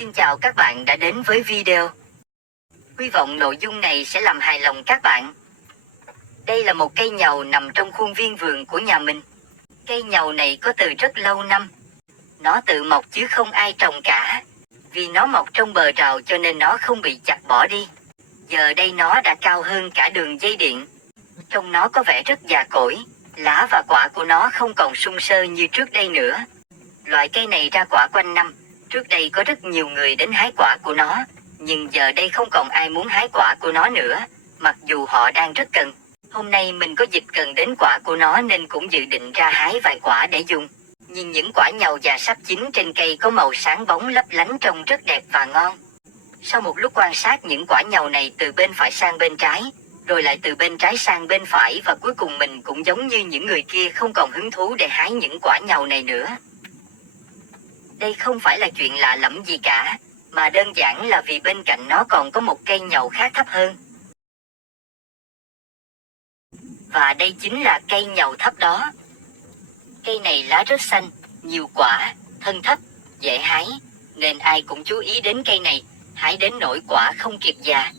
Xin chào các bạn đã đến với video. Hy vọng nội dung này sẽ làm hài lòng các bạn. Đây là một cây nhầu nằm trong khuôn viên vườn của nhà mình. Cây nhầu này có từ rất lâu năm. Nó tự mọc chứ không ai trồng cả. Vì nó mọc trong bờ rào cho nên nó không bị chặt bỏ đi. Giờ đây nó đã cao hơn cả đường dây điện. Trông nó có vẻ rất già cỗi. Lá và quả của nó không còn sung sơ như trước đây nữa. Loại cây này ra quả quanh năm. Trước đây có rất nhiều người đến hái quả của nó, nhưng giờ đây không còn ai muốn hái quả của nó nữa, mặc dù họ đang rất cần. Hôm nay mình có dịp cần đến quả của nó nên cũng dự định ra hái vài quả để dùng. Nhìn những quả nhầu già sắp chín trên cây có màu sáng bóng lấp lánh trông rất đẹp và ngon. Sau một lúc quan sát những quả nhầu này từ bên phải sang bên trái, rồi lại từ bên trái sang bên phải và cuối cùng mình cũng giống như những người kia không còn hứng thú để hái những quả nhầu này nữa. Đây không phải là chuyện lạ lẫm gì cả, mà đơn giản là vì bên cạnh nó còn có một cây nhầu khác thấp hơn. Và đây chính là cây nhầu thấp đó. Cây này lá rất xanh, nhiều quả, thân thấp, dễ hái, nên ai cũng chú ý đến cây này, hái đến nỗi quả không kịp già.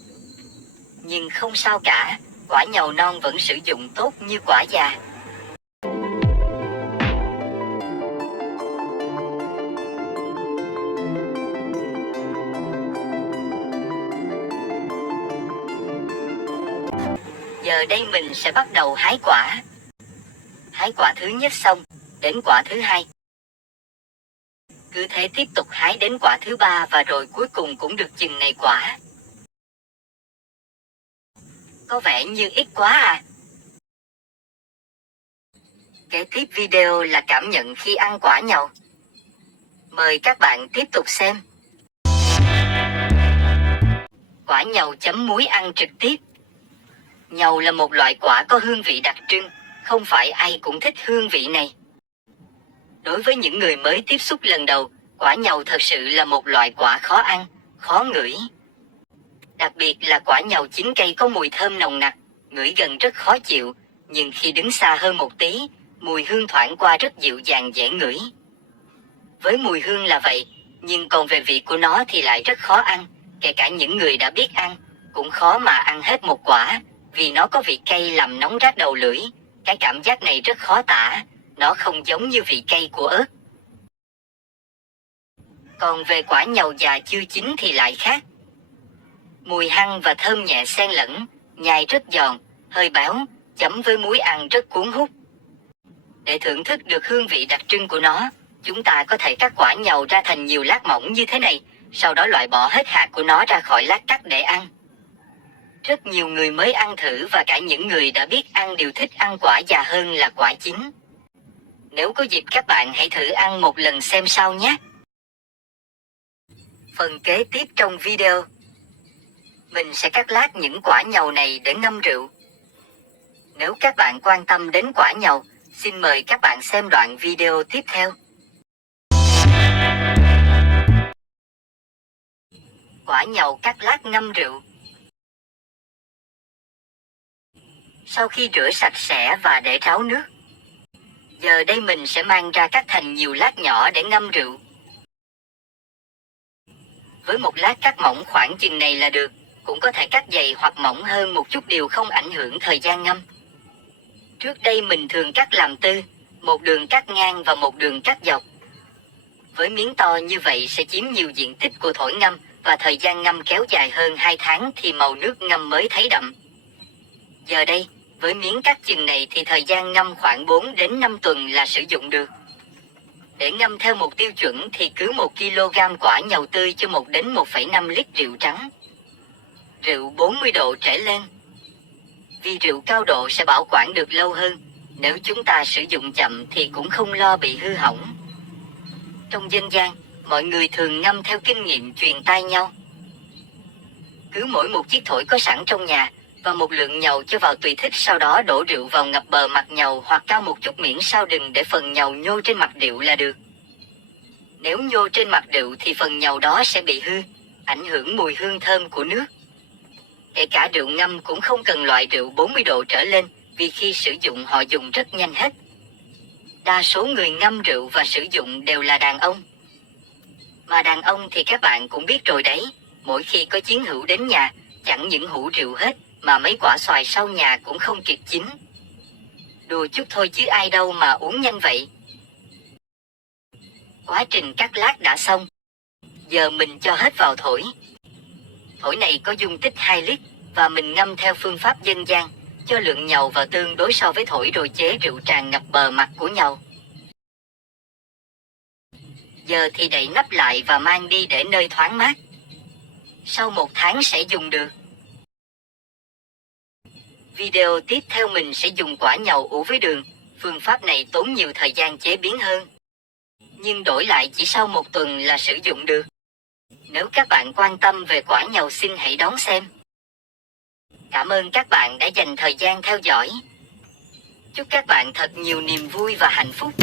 Nhưng không sao cả, quả nhầu non vẫn sử dụng tốt như quả già. Giờ đây mình sẽ bắt đầu hái quả. Hái quả thứ nhất xong, đến quả thứ hai. Cứ thế tiếp tục hái đến quả thứ ba và rồi cuối cùng cũng được chừng này quả. Có vẻ như ít quá à. Kế tiếp video là cảm nhận khi ăn quả nhầu. Mời các bạn tiếp tục xem. Quả nhầu chấm muối ăn trực tiếp. Nhầu là một loại quả có hương vị đặc trưng, không phải ai cũng thích hương vị này. Đối với những người mới tiếp xúc lần đầu, quả nhầu thật sự là một loại quả khó ăn, khó ngửi. Đặc biệt là quả nhầu chín cây có mùi thơm nồng nặc, ngửi gần rất khó chịu, nhưng khi đứng xa hơn một tí, mùi hương thoảng qua rất dịu dàng dễ ngửi. Với mùi hương là vậy, nhưng còn về vị của nó thì lại rất khó ăn, kể cả những người đã biết ăn, cũng khó mà ăn hết một quả. Vì nó có vị cay làm nóng rát đầu lưỡi, cái cảm giác này rất khó tả, nó không giống như vị cay của ớt. Còn về quả nhầu già chưa chín thì lại khác. Mùi hăng và thơm nhẹ xen lẫn, nhai rất giòn, hơi béo, chấm với muối ăn rất cuốn hút. Để thưởng thức được hương vị đặc trưng của nó, chúng ta có thể cắt quả nhầu ra thành nhiều lát mỏng như thế này, sau đó loại bỏ hết hạt của nó ra khỏi lát cắt để ăn. Rất nhiều người mới ăn thử và cả những người đã biết ăn đều thích ăn quả già hơn là quả chín. Nếu có dịp các bạn hãy thử ăn một lần xem sao nhé. Phần kế tiếp trong video, mình sẽ cắt lát những quả nhầu này để ngâm rượu. Nếu các bạn quan tâm đến quả nhầu, xin mời các bạn xem đoạn video tiếp theo. Quả nhầu cắt lát ngâm rượu. Sau khi rửa sạch sẽ và để ráo nước, giờ đây mình sẽ mang ra cắt thành nhiều lát nhỏ để ngâm rượu. Với một lát cắt mỏng khoảng chừng này là được, cũng có thể cắt dày hoặc mỏng hơn một chút đều không ảnh hưởng thời gian ngâm. Trước đây mình thường cắt làm tư, một đường cắt ngang và một đường cắt dọc. Với miếng to như vậy sẽ chiếm nhiều diện tích của thổi ngâm và thời gian ngâm kéo dài hơn 2 tháng thì màu nước ngâm mới thấy đậm. Giờ đây, với miếng cắt chừng này thì thời gian ngâm khoảng 4 đến 5 tuần là sử dụng được. Để ngâm theo một tiêu chuẩn thì cứ 1 kg quả nhầu tươi cho 1 đến 1,5 lít rượu trắng. Rượu 40 độ trở lên. Vì rượu cao độ sẽ bảo quản được lâu hơn, nếu chúng ta sử dụng chậm thì cũng không lo bị hư hỏng. Trong dân gian, mọi người thường ngâm theo kinh nghiệm truyền tai nhau. Cứ mỗi một chiếc thổi có sẵn trong nhà, và một lượng nhầu cho vào tùy thích, sau đó đổ rượu vào ngập bờ mặt nhầu hoặc cao một chút miễn sao đừng để phần nhầu nhô trên mặt rượu là được. Nếu nhô trên mặt rượu thì phần nhầu đó sẽ bị hư, ảnh hưởng mùi hương thơm của nước. Kể cả rượu ngâm cũng không cần loại rượu 40 độ trở lên, vì khi sử dụng họ dùng rất nhanh hết. Đa số người ngâm rượu và sử dụng đều là đàn ông. Mà đàn ông thì các bạn cũng biết rồi đấy, mỗi khi có chiến hữu đến nhà, chẳng những hũ rượu hết, mà mấy quả xoài sau nhà cũng không kịp chín. Đùa chút thôi chứ ai đâu mà uống nhanh vậy. Quá trình cắt lát đã xong. Giờ mình cho hết vào thổi. Thổi này có dung tích 2 lít, và mình ngâm theo phương pháp dân gian, cho lượng nhầu vào tương đối so với thổi rồi chế rượu tràn ngập bờ mặt của nhầu. Giờ thì đậy nắp lại và mang đi để nơi thoáng mát. Sau 1 tháng sẽ dùng được. Video tiếp theo mình sẽ dùng quả nhầu ủ với đường. Phương pháp này tốn nhiều thời gian chế biến hơn, nhưng đổi lại chỉ sau 1 tuần là sử dụng được. Nếu các bạn quan tâm về quả nhầu xin hãy đón xem. Cảm ơn các bạn đã dành thời gian theo dõi. Chúc các bạn thật nhiều niềm vui và hạnh phúc.